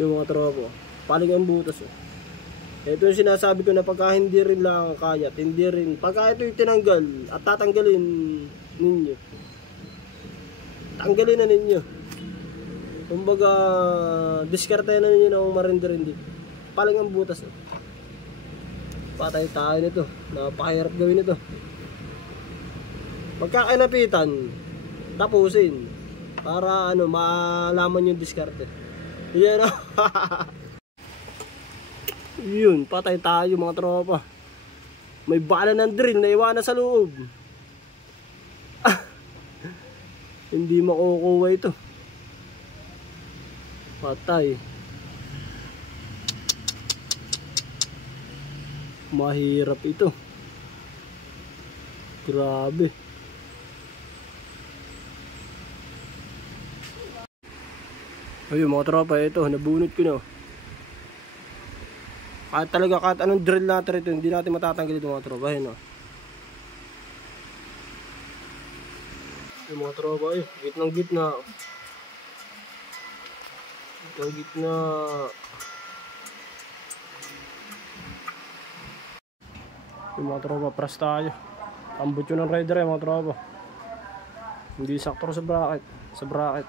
Yung mga tropa. Paling ang butas. Ito yung sinasabi ko na pagka hindi rin lang kaya, hindi rin. Pagka ito yung tinanggal at tatanggalin ninyo. Tanggalin na ninyo. Kumbaga, diskarte na ninyo ng marindi-rindi. Paling ang butas. Patay tayo nito. Napakahirap gawin ito. Pagkakinapitan, tapusin. Para malaman yung diskarte. Yan o. Yun, patay tayo mga tropa. May bala ng drill na iwanan sa loob. Hindi makukuha ito. Patay. Mahirap ito. Grabe. Ayun mga tropa, ito, nabunot ko na. Kahit anong drill natin ito, hindi natin matatanggal ito mga tropa. Ayun o. Ayun mga tropa, ayun, gitnang-gitna. Gitnang-gitna. Ayun mga tropa, pras tayo. Ambot yun ng rider mga tropa. Hindi sakto sa bracket. Sa bracket.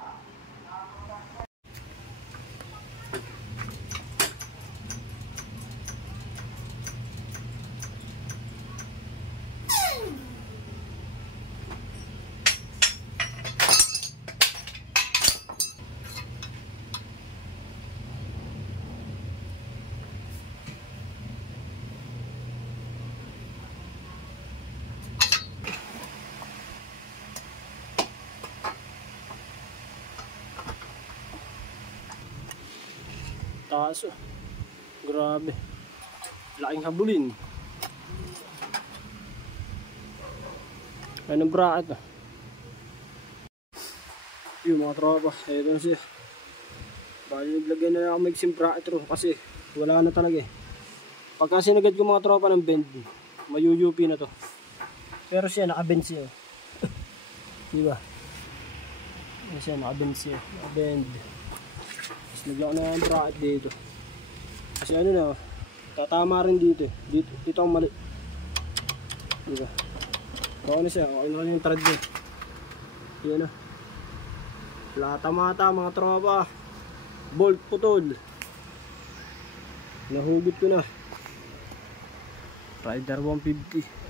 Taas. Grabe. Laking habulin. Anong bracket yung mga tropa. Ayun siya. Bali naglagay na ako mag-sim bracket ro kasi wala na talaga eh. Pagka sinagad ko mga tropa ng bend, mayuyupi na to. Pero siya naka-bend siya. Diba? Siya naka-bend siya. Naka-bend. Lagyan ko na yung bracket dito. Kasi tatama rin dito. Dito ang mali. Diba? Baka na siya. Okay na yung thread niya. Yan na. Lata-mata mga tropa. Bolt putol. Nahugot ko na. Rider 150.